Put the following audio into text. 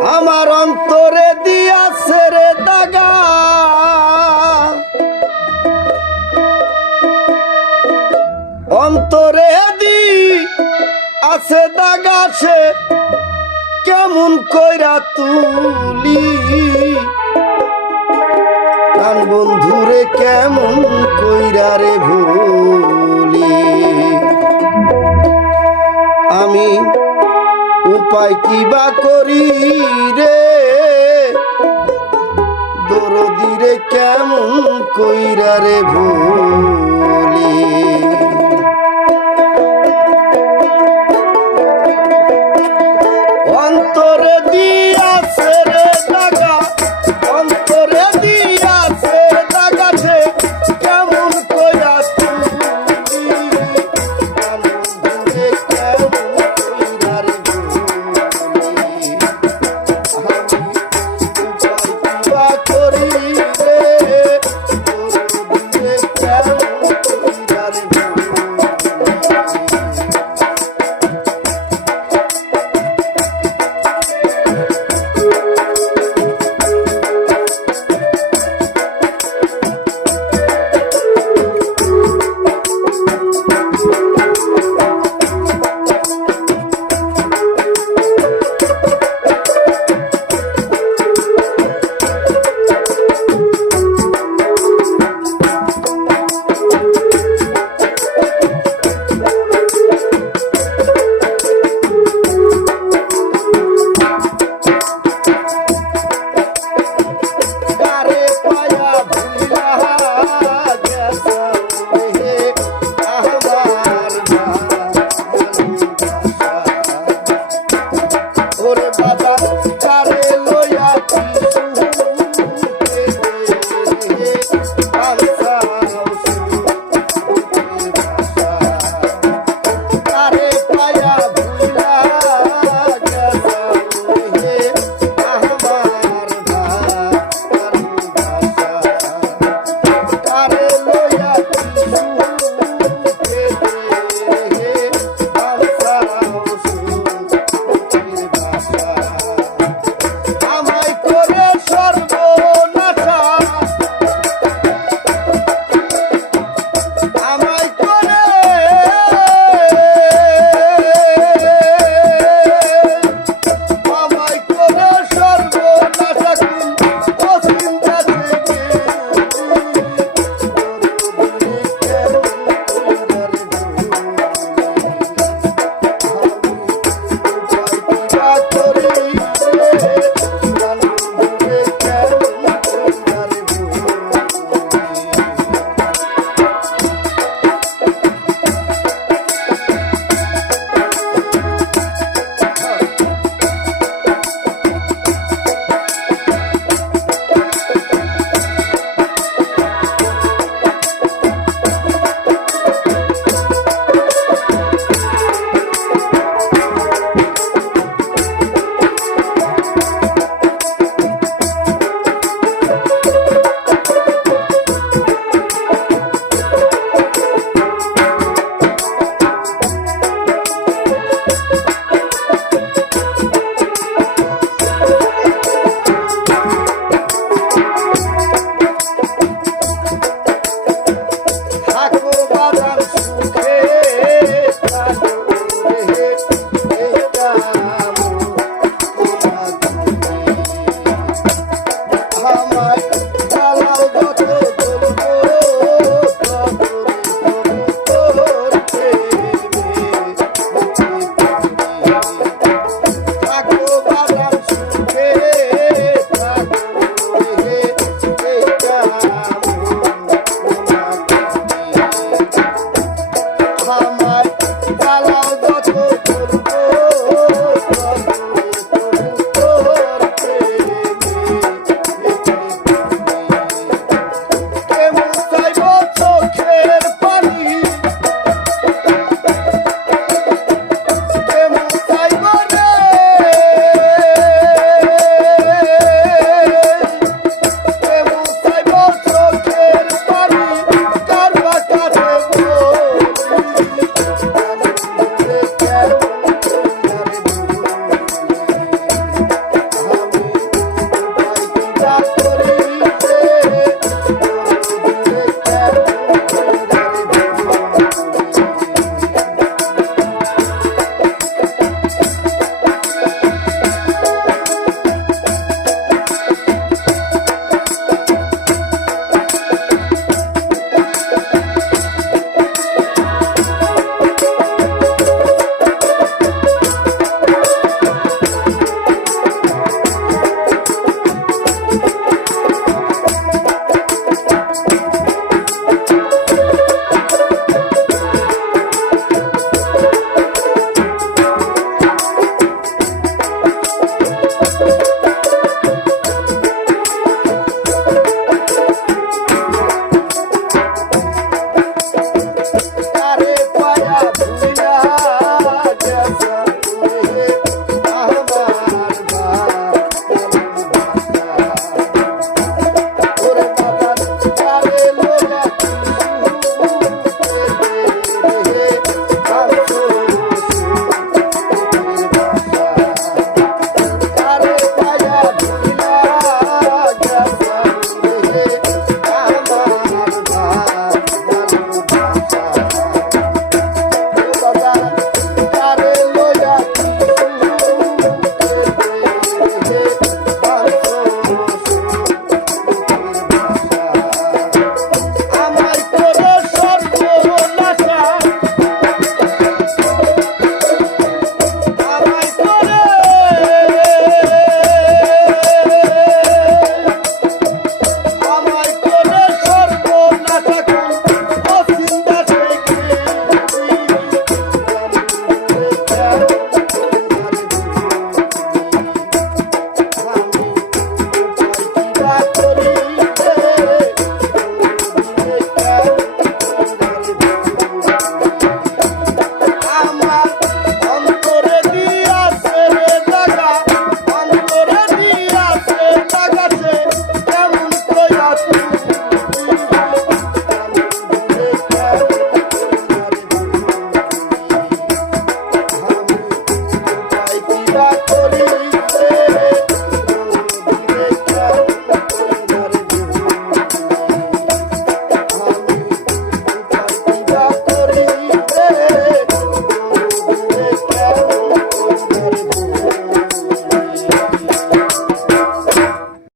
আমার অন্তরে দিয়াছে রে দাগা। অন্তরে দি আছে দাগা সে, কেমন কইরা তুলি। প্রাণ বন্ধুরে কেমন কইরা রে ভুলি। আমি উপায় কি বা করি রে? দরদিরে কেমন কইরা রে ভুলি? অন্তরে দিয়া রে